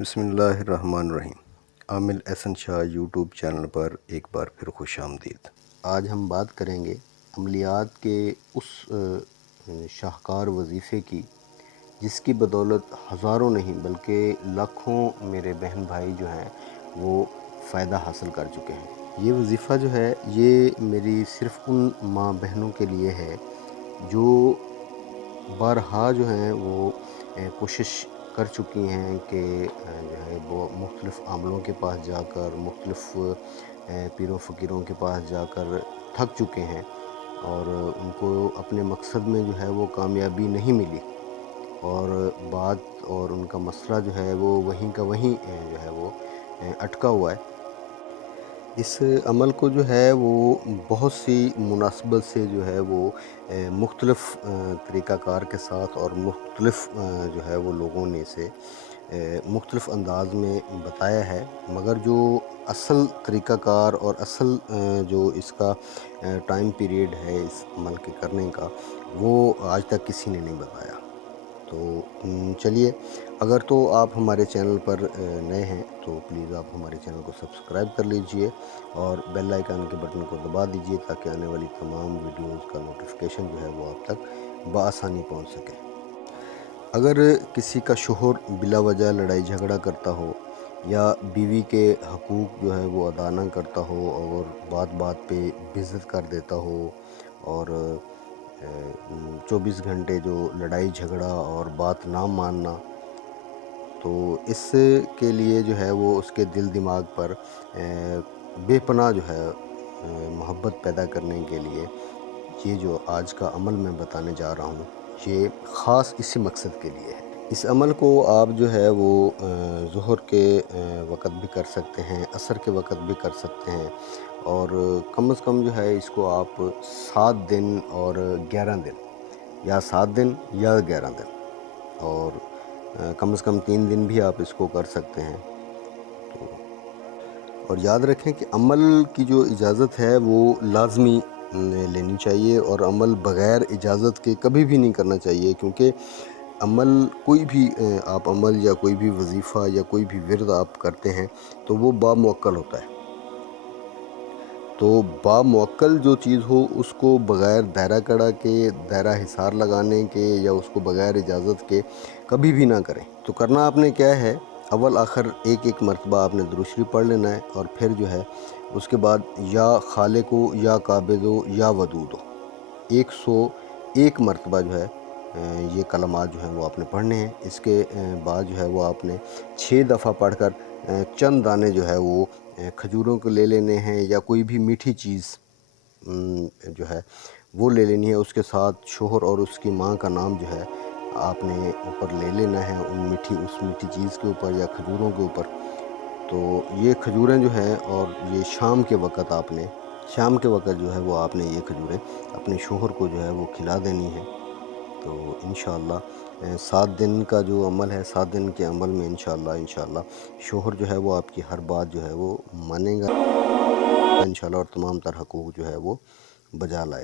بسم اللہ الرحمن الرحیم۔ عامل احسن شاہ یوٹیوب چینل پر ایک بار پھر خوش آمدید۔ آج ہم بات کریں گے عملیات کے اس شاہکار وظیفے کی جس کی بدولت ہزاروں نہیں بلکہ لاکھوں میرے بہن بھائی جو ہیں وہ فائدہ حاصل کر چکے ہیں۔ یہ وظیفہ جو ہے یہ میری صرف ان ماں بہنوں کے لیے ہے جو بارہا جو ہیں وہ کوشش کر چکی ہیں کہ جو ہے وہ مختلف عاملوں کے پاس جا کر مختلف پیر و فقیروں کے پاس جا کر تھک چکے ہیں اور ان کو اپنے مقصد میں جو ہے وہ کامیابی نہیں ملی اور بات اور ان کا مسئلہ جو ہے وہ وہیں کا وہیں جو ہے وہ اٹکا ہوا ہے۔ اس عمل کو جو ہے وہ بہت سی مناسبت سے جو ہے وہ مختلف طریقہ کار کے ساتھ اور مختلف جو ہے وہ لوگوں نے اسے مختلف انداز میں بتایا ہے، مگر جو اصل طریقہ کار اور اصل جو اس کا ٹائم پیریڈ ہے اس عمل کے کرنے کا وہ آج تک کسی نے نہیں بتایا۔ تو چلیے، اگر تو آپ ہمارے چینل پر نئے ہیں تو پلیز آپ ہمارے چینل کو سبسکرائب کر لیجئے اور بیل آئیکن کے بٹن کو دبا دیجئے تاکہ آنے والی تمام ویڈیوز کا نوٹیفیکیشن جو ہے وہ آپ تک بآسانی پہنچ سکے۔ اگر کسی کا شوہر بلا وجہ لڑائی جھگڑا کرتا ہو یا بیوی کے حقوق جو ہے وہ ادا نہ کرتا ہو اور بات بات پہ بے عزت کر دیتا ہو اور 24 گھنٹے جو لڑائی جھگڑا اور بات نہ ماننا، تو اس کے لیے جو ہے وہ اس کے دل دماغ پر بے پناہ جو ہے محبت پیدا کرنے کے لیے یہ جو آج کا عمل میں بتانے جا رہا ہوں یہ خاص اسی مقصد کے لیے ہے۔ اس عمل کو آپ جو ہے وہ ظہر کے وقت بھی کر سکتے ہیں، عصر کے وقت بھی کر سکتے ہیں اور کم از کم جو ہے اس کو آپ 7 دن اور 11 دن یا 7 دن یا 11 دن اور کم از کم 3 دن بھی آپ اس کو کر سکتے ہیں۔ اور یاد رکھیں کہ عمل کی جو اجازت ہے وہ لازمی لینی چاہیے اور عمل بغیر اجازت کے کبھی بھی نہیں کرنا چاہیے، کیونکہ عمل کوئی بھی آپ عمل یا کوئی بھی وظیفہ یا کوئی بھی ورد آپ کرتے ہیں تو وہ باموکل ہوتا ہے۔ تو باموکل جو چیز ہو اس کو بغیر دائرہ کڑا کے، دائرہ حصار لگانے کے یا اس کو بغیر اجازت کے کبھی بھی نہ کریں۔ تو کرنا آپ نے کیا ہے، اول آخر ایک مرتبہ آپ نے درود شریف پڑھ لینا ہے اور پھر جو ہے اس کے بعد یا خالق ہو یا قابض ہو یا ودود ہو 101 مرتبہ جو ہے یہ کلمات جو ہیں وہ آپ نے پڑھنے ہیں۔ اس کے بعد جو ہے وہ آپ نے 6 دفعہ پڑھ کر چند دانے جو ہے وہ کھجوروں کو لے لینے ہیں یا کوئی بھی میٹھی چیز جو ہے وہ لے لینی ہے، اس کے ساتھ شوہر اور اس کی ماں کا نام جو ہے آپ نے اوپر لے لینا ہے اس میٹھی چیز کے اوپر یا کھجوروں کے اوپر۔ تو یہ کھجوریں جو ہیں اور یہ شام کے وقت جو ہے وہ آپ نے یہ کھجوریں اپنے شوہر کو جو ہے وہ کھلا دینی ہے۔ تو انشاءاللہ 7 دن کا جو عمل ہے، 7 دن کے عمل میں انشاءاللہ شوہر جو ہے وہ آپ کی ہر بات جو ہے وہ مانے گا انشاءاللہ اور تمام تر حقوق جو ہے وہ بجا لائے گا۔